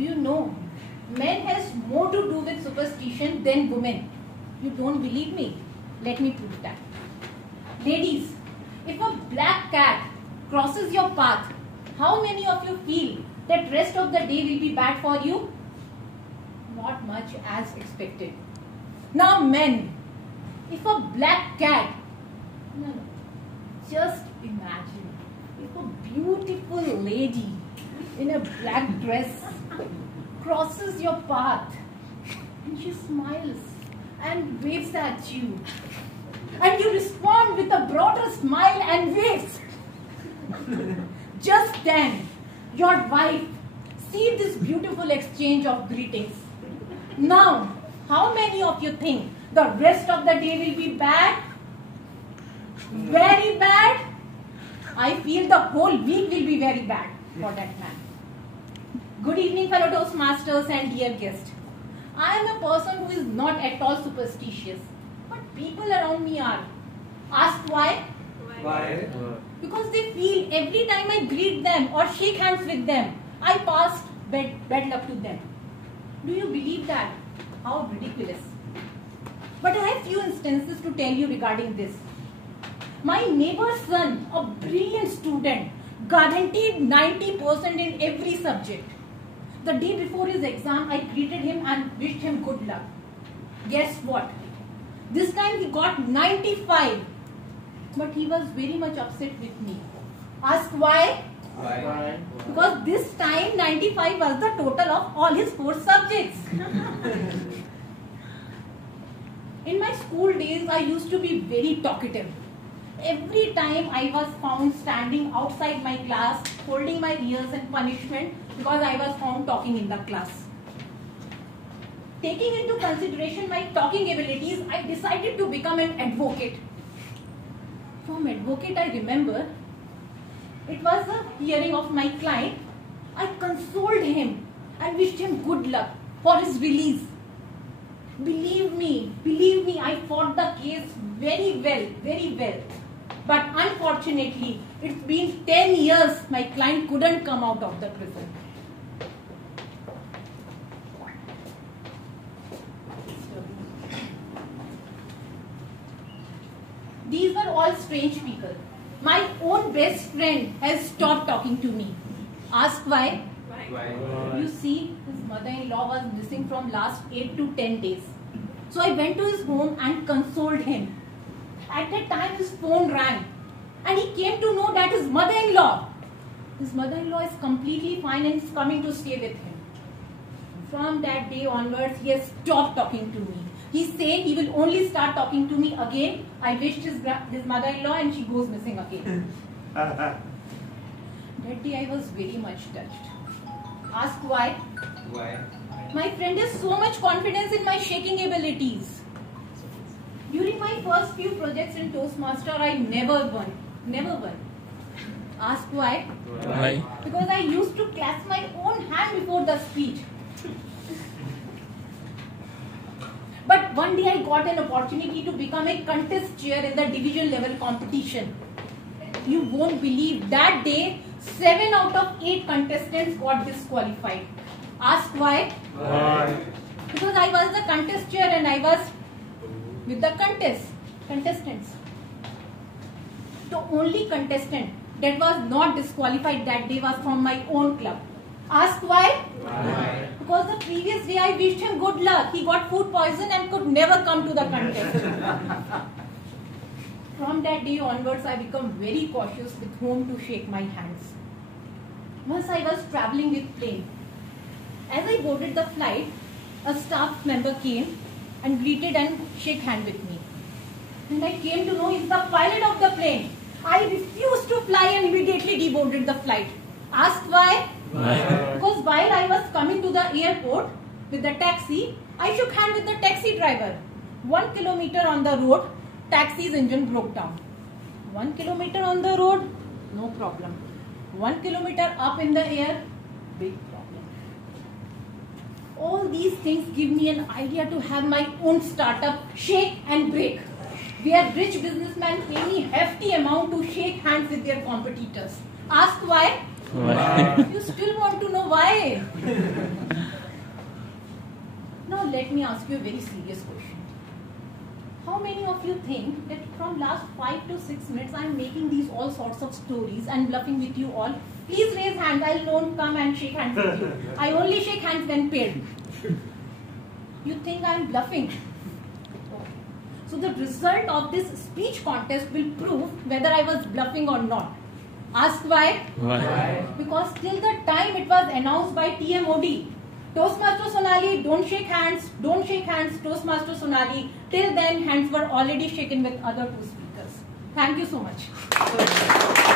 you know, men has more to do with superstition than women? You don't believe me? Let me prove that. Ladies, if a black cat crosses your path, how many of you feel that rest of the day will be bad for you? Not much as expected. Now men, if a black cat, just imagine, if a beautiful lady in a black dress crosses your path and she smiles and waves at you, and you respond with a broader smile and waves, just then your wife sees this beautiful exchange of greetings. Now, how many of you think the rest of the day will be bad? Very bad? I feel the whole week will be very bad for that man. Good evening, fellow Toastmasters and dear guests. I am a person who is not at all superstitious, but people around me are. Ask why? Why? Because they feel every time I greet them or shake hands with them, I passed bad luck to them. Do you believe that? How ridiculous. But I have few instances to tell you regarding this. My neighbor's son, a brilliant student, guaranteed 90% in every subject. The day before his exam, I greeted him and wished him good luck. Guess what? This time he got 95. But he was very much upset with me. Ask why? Why? Because this time 95 was the total of all his 4 subjects. In my school days, I used to be very talkative. Every time I was found standing outside my class, holding my ears in punishment because I was found talking in the class. Taking into consideration my talking abilities, I decided to become an advocate. From advocate, I remember, it was a hearing of my client. I consoled him and wished him good luck for his release. Believe me, I fought the case very well. But unfortunately, it's been 10 years my client couldn't come out of the prison. These were all strange people. My own best friend has stopped talking to me. Ask why? Why? You see, his mother-in-law was missing from last 8 to 10 days. So I went to his home and consoled him. At that time his phone rang and he came to know that his mother-in-law is completely fine and is coming to stay with him. From that day onwards, he has stopped talking to me. He said he will only start talking to me again. I wished his mother-in-law and she goes missing again. That day I was very much touched. Ask why? Why? My friend has so much confidence in my shaking abilities. During my first few projects in Toastmaster, I never won. Ask why? Why? Because I used to clasp my own hand before the speech. But one day I got an opportunity to become a contest chair in the division level competition. You won't believe, that day 7 out of 8 contestants got disqualified. Ask why? Why? Because I was the contest chair and I was with the contestants. The only contestant that was not disqualified that day was from my own club. Ask why? Why? Because the previous day I wished him good luck. He got food poison and could never come to the contest. From that day onwards, I become very cautious with whom to shake my hands. Once I was traveling with plane. As I boarded the flight, a staff member came and greeted and shook hand with me. And I came to know he's the pilot of the plane. I refused to fly and immediately deboarded the flight. Ask why? Why? Because while I was coming to the airport with the taxi, I shook hand with the taxi driver. 1 kilometer on the road, taxi's engine broke down. 1 kilometer on the road, no problem. 1 kilometer up in the air, big problem. All these things give me an idea to have my own startup, Shake and Break, where rich businessmen pay me hefty amount to shake hands with their competitors. Ask why? Why? You still want to know why? Now let me ask you a very serious question. How many of you think that from last 5 to 6 minutes I am making these all sorts of stories and bluffing with you all? Please raise hands. I won't come and shake hands with you. I only shake hands when paid. You think I am bluffing? Okay. So the result of this speech contest will prove whether I was bluffing or not. Ask why? Why? Because till the time it was announced by TMOD, Toastmaster Sonali, don't shake hands, don't shake hands, Toastmaster Sonali. Till then, hands were already shaken with other two speakers. Thank you so much.